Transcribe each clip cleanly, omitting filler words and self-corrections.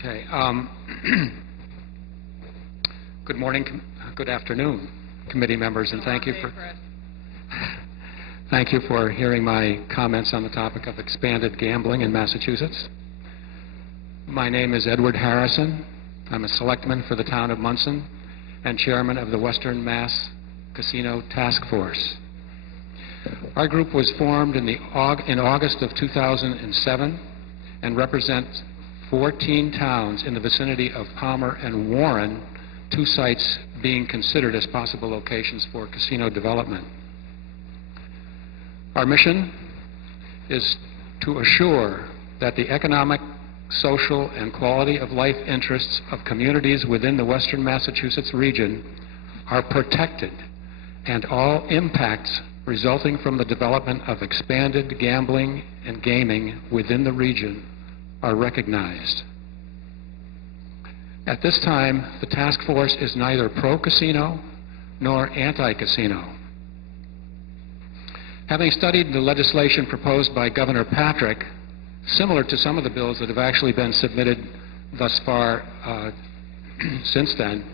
Okay. Good morning, good afternoon, committee members, and thank you for hearing my comments on the topic of expanded gambling in Massachusetts. My name is Edward Harrison. I'm a selectman for the town of Monson and chairman of the Western Mass Casino Task Force. Our group was formed in August of 2007 and represents 14 towns in the vicinity of Palmer and Warren, 2 sites being considered as possible locations for casino development. Our mission is to assure that the economic, social, and quality of life interests of communities within the Western Massachusetts region are protected and all impacts resulting from the development of expanded gambling and gaming within the region are recognized. At this time, the task force is neither pro-casino nor anti-casino. Having studied the legislation proposed by Governor Patrick, similar to some of the bills that have actually been submitted thus far since then,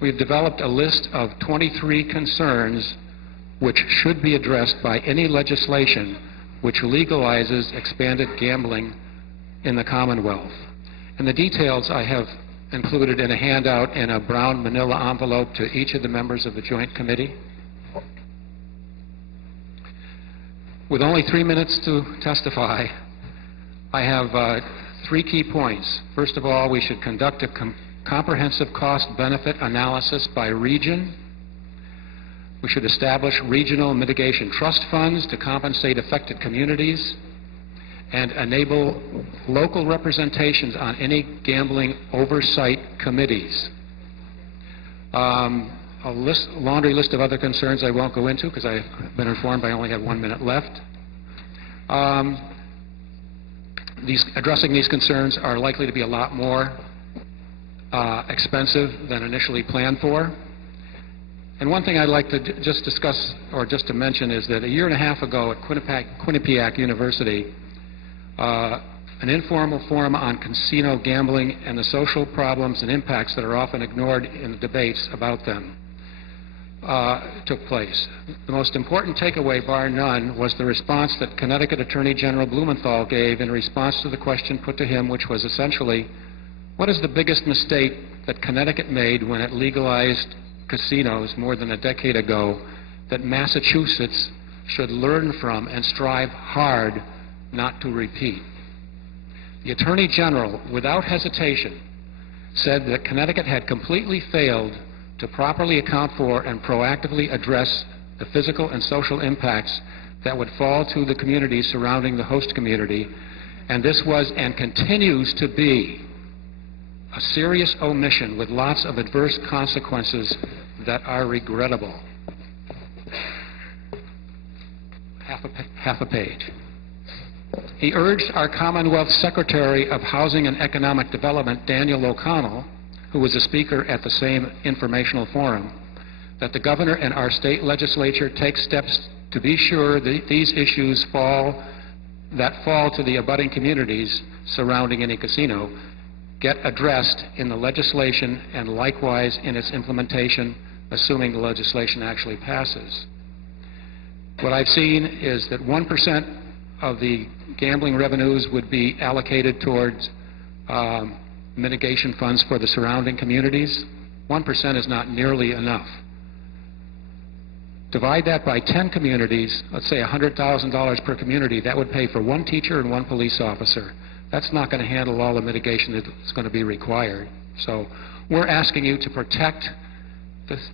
we've developed a list of 23 concerns which should be addressed by any legislation which legalizes expanded gambling in the Commonwealth. And the details I have included in a handout in a brown manila envelope to each of the members of the Joint Committee. With only 3 minutes to testify, I have 3 key points. First of all, we should conduct a comprehensive cost-benefit analysis by region. We should establish regional mitigation trust funds to compensate affected communities and enable local representations on any gambling oversight committees. A laundry list of other concerns I won't go into because I've been informed I only have 1 minute left. Addressing these concerns are likely to be a lot more expensive than initially planned for. And one thing I'd like to just discuss or just to mention is that a year and a half ago at Quinnipiac University, an informal forum on casino gambling and the social problems and impacts that are often ignored in the debates about them took place. The most important takeaway, bar none, was the response that Connecticut Attorney General Blumenthal gave in response to the question put to him, which was essentially, what is the biggest mistake that Connecticut made when it legalized casinos more than a decade ago that Massachusetts should learn from and strive hard not to repeat? The Attorney General, without hesitation, said that Connecticut had completely failed to properly account for and proactively address the physical and social impacts that would fall to the communities surrounding the host community, and this was and continues to be a serious omission with lots of adverse consequences that are regrettable. Half a page. He urged our Commonwealth Secretary of Housing and Economic Development, Daniel O'Connell, who was a speaker at the same informational forum, that the governor and our state legislature take steps to be sure that these issues fall to the abutting communities surrounding any casino get addressed in the legislation and likewise in its implementation, assuming the legislation actually passes. What I've seen is that 1% of the gambling revenues would be allocated towards mitigation funds for the surrounding communities. 1% is not nearly enough. Divide that by 10 communities, let's say $100,000 per community, that would pay for 1 teacher and 1 police officer. That's not going to handle all the mitigation that's going to be required. So we're asking you to protect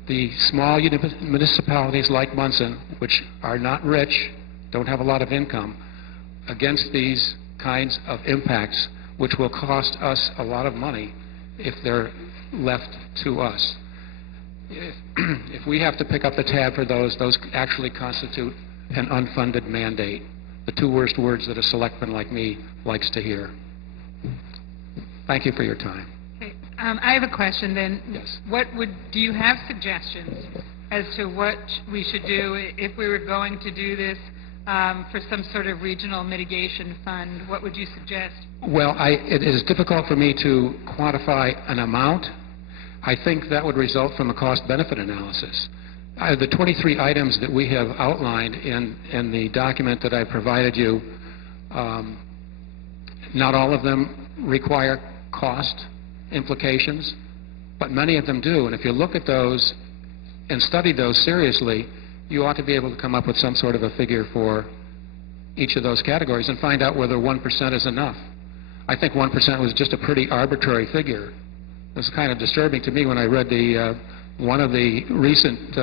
the small municipalities like Monson, which are not rich, don't have a lot of income, against these kinds of impacts, which will cost us a lot of money if they're left to us. If we have to pick up the tab for those actually constitute an unfunded mandate, the 2 worst words that a selectman like me likes to hear. Thank you for your time. Okay. I have a question then. Yes. Do you have suggestions as to what we should do if we were going to do this for some sort of regional mitigation fund? What would you suggest? Well, it is difficult for me to quantify an amount. I think that would result from a cost-benefit analysis. The 23 items that we have outlined in the document that I provided you, not all of them require cost implications, but many of them do. And if you look at those and study those seriously, you ought to be able to come up with some sort of a figure for each of those categories and find out whether 1% is enough. I think 1% was just a pretty arbitrary figure. It was kind of disturbing to me when I read one of the recent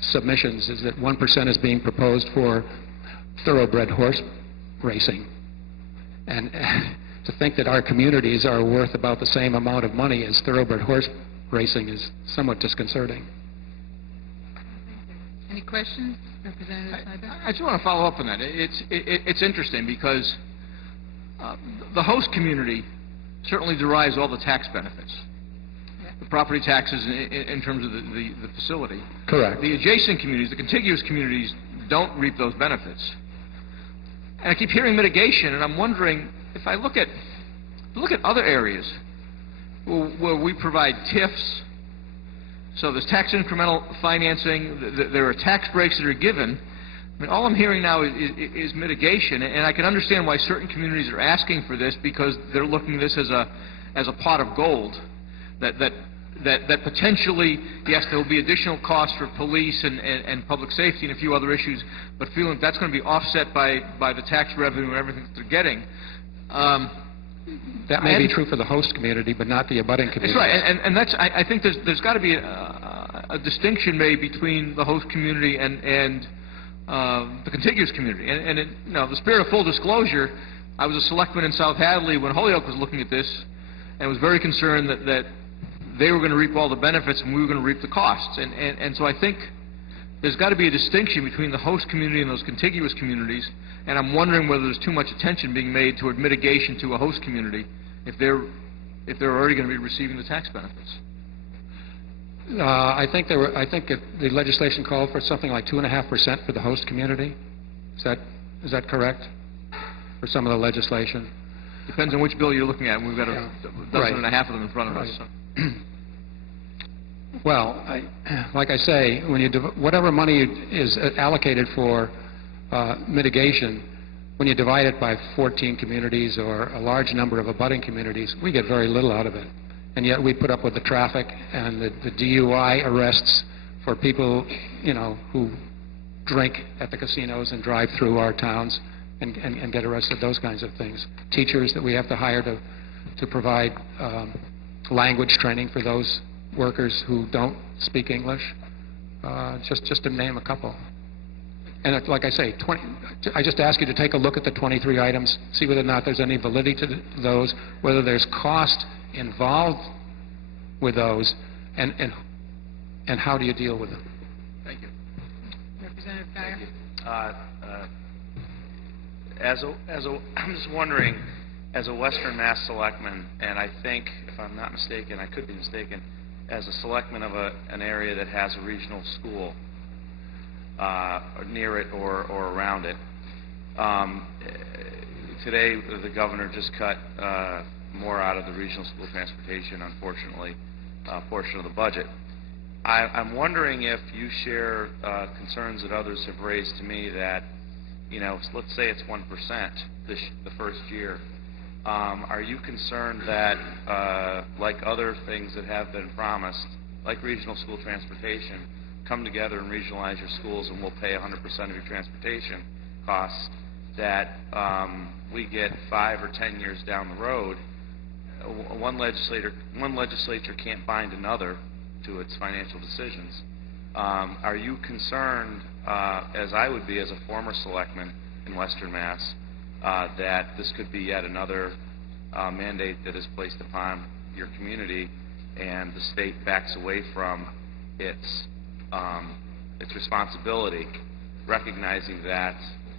submissions is that 1% is being proposed for thoroughbred horse racing. And to think that our communities are worth about the same amount of money as thoroughbred horse racing is somewhat disconcerting. Any questions? Representative Seibert? I just want to follow up on that. It's interesting because the host community certainly derives all the tax benefits. The property taxes in terms of the facility. Correct. The adjacent communities, the contiguous communities, don't reap those benefits. And I keep hearing mitigation, and I'm wondering if I look at other areas where we provide TIFs. So there's tax incremental financing. There are tax breaks that are given. I mean, all I'm hearing now is mitigation, and I can understand why certain communities are asking for this because they're looking at this as a pot of gold. That potentially, yes, there will be additional costs for police and public safety and a few other issues, but feeling that's going to be offset by the tax revenue and everything that they're getting. That may be true for the host community, but not the abutting community. That's right, and that's I think there's got to be a distinction made between the host community and the contiguous community. And in the spirit of full disclosure, I was a selectman in South Hadley when Holyoke was looking at this, and was very concerned that they were going to reap all the benefits and we were going to reap the costs. And so I think there's got to be a distinction between the host community and those contiguous communities, and I'm wondering whether there's too much attention being made toward mitigation to a host community if they're already going to be receiving the tax benefits. I think the legislation called for something like 2.5% for the host community. Is that correct? For some of the legislation. Depends on which bill you're looking at. We've got a dozen and a half of them in front of us. So. Well, like I say, whatever money is allocated for mitigation, when you divide it by 14 communities or a large number of abutting communities, we get very little out of it. And yet we put up with the traffic and the DUI arrests for people, who drink at the casinos and drive through our towns and get arrested, those kinds of things. Teachers that we have to hire to provide language training for those workers who don't speak English, just to name a couple. And like I say, I just ask you to take a look at the 23 items, see whether or not there's any validity to those, whether there's cost involved with those, and how do you deal with them. Thank you. Representative Geyer? I'm just wondering, as a Western Mass selectman, and I think, if I'm not mistaken, I could be mistaken, as a selectman of an area that has a regional school near it or around it, today the governor just cut more out of the regional school transportation, unfortunately, portion of the budget. I'm wondering if you share concerns that others have raised to me that, let's say it's 1% the first year. Are you concerned that, like other things that have been promised, like regional school transportation, come together and regionalize your schools and we'll pay 100% of your transportation costs, that we get 5 or 10 years down the road, one legislature can't bind another to its financial decisions. Are you concerned, as I would be as a former selectman in Western Mass, that this could be yet another mandate that is placed upon your community and the state backs away from its responsibility, recognizing that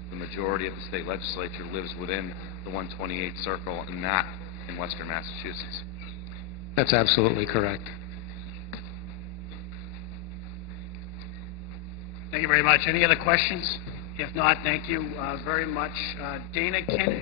the majority of the state legislature lives within the 128 circle and not in Western Massachusetts? That's absolutely correct. Thank you very much. Any other questions? If not, thank you very much. Dana, Ken